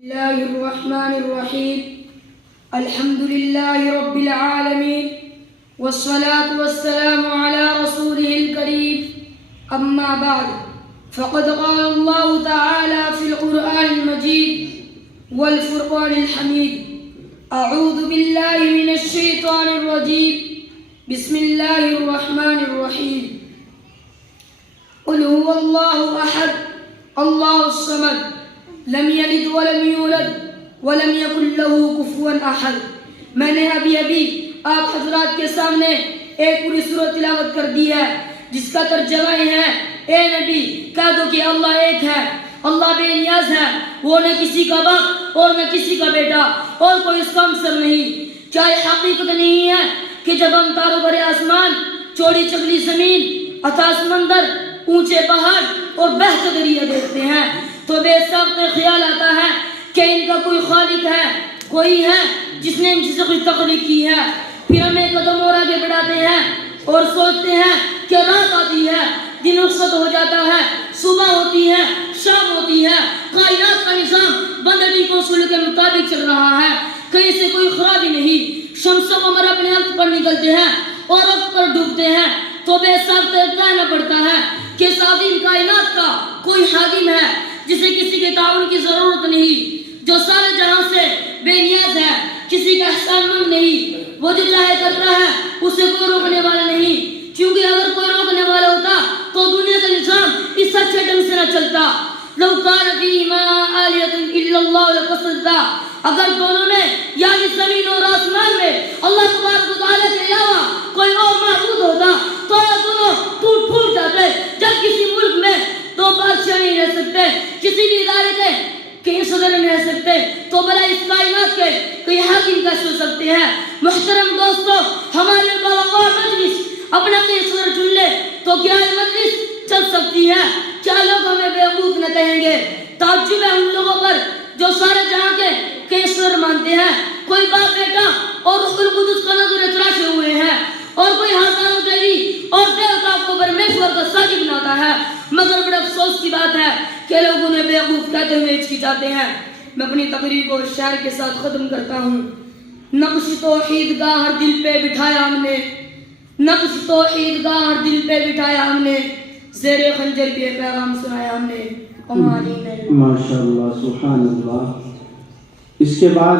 الله الرحمن الرحيم الحمد لله رب العالمين والصلاة والسلام على رسوله الكريم أما بعد فقد قال الله تعالى في القرآن المجيد والفرقان الحميد أعوذ بالله من الشيطان الرجيم بسم الله الرحمن الرحيم قل هو الله أحد الله الصمد لم يلد ولم يولد ولم يكن له كفوا احد. میں نے ابھی آپ حضرات کے سامنے ایک پوری سورت تلاوت کر دی ہے جس کا ترجمہ ہے اے نبی کہہ دو کہ اللہ ایک ہے، اللہ بے نیاز ہے، وہ نہ کسی کا باپ اور نہ کسی کا بیٹا اور کوئی اس کا ہمسر نہیں. کیا یہ حقیقت نہیں ہے کہ جب ہم تاروں بھرے آسمان، چوڑی چگلی زمین، اتھاہ سمندر، اونچے پہاڑ اور بہتے دریا دیکھتے ہیں تو بے سخت خیال آتا ہے کہ ان کا کوئی خالق ہے، کوئی ہے جس نے ان چیزوں کی تخلیق کی ہے. پھر ہم ایک قدم اور آگے بڑھاتے ہیں اور سوچتے ہیں کہ رات آتی ہے، دن رخصت ہو جاتا ہے، صبح ہوتی ہے، شام ہوتی ہے، کائنات کا نظام بندگی کو اصول کے مطابق چل رہا ہے، کہیں سے کوئی خرابی نہیں. شمس و قمر اپنے وقت پر نکلتے ہیں اور وقت پر ڈوبتے ہیں تو بے سخت کہنا پڑتا ہے کہ اس عظیم کائنات کا کوئی حاکم ہے جسے کسی کے تعاون کی ضرورت نہیں، جو سارے جہاں سے بے نیاز ہے، کسی کا احسان مند نہیں، وہ جو چاہے کرتا ہے اسے کوئی روکنے والا نہیں. کیونکہ اگر کوئی روکنے والا ہوتا تو دنیا کا نظام اس اچھے ڈھنگ سے نہ چلتا. لو کان فیہما آلیۃ الا اللہ لفسدتا، اگر دونوں میں یعنی زمین اور آسمان میں اللہ تبارک و تعالیٰ کے علاوہ کوئی اور معبود ہوتا تو دونوں ٹوٹ پھوٹ جاتے. جب کسی ملک میں دو بادشاہ نہیں رہ سکتے، کسی بھی ادارے کے صدر نہیں رہ سکتے تو بھلا اس کائنات کے کوئی حاکم کیسے ہو سکتے ہیں؟ محترم دوستو، ہمارے باوقار مجلس اپنا کوئی صدر چن لے تو کیا یہ مجلس چل سکتی ہے؟ کیا لوگ ہمیں بیوقوف نہ کہیں گے؟ تعجب ہے ان لوگوں پر جو سارے جہاں کے صدر مانتے ہیں، کوئی باپ بیٹا اور روح القدس کا نظر تراشے ہوئے ہیں اور کوئی ہزاروں دیوی اور دیوتا کو پرمیشور کا ساجد بناتا ہے. مگر بڑا افسوس کی بات ہے کہ لوگ انہیں بیوقوف کہتے ہوئے ہچکچاتے ہیں. میں اپنی تقریر کو شعر کے ساتھ ختم کرتا ہوں. نقش توحید کا ہر دل پہ بٹھایا ہم نے، نقش توحید کا ہر دل پہ بٹھایا ہم نے، زیر خنجر کے پیغام سنایا ہم نے. ماشاءاللہ سبحان اللہ. اس کے بعد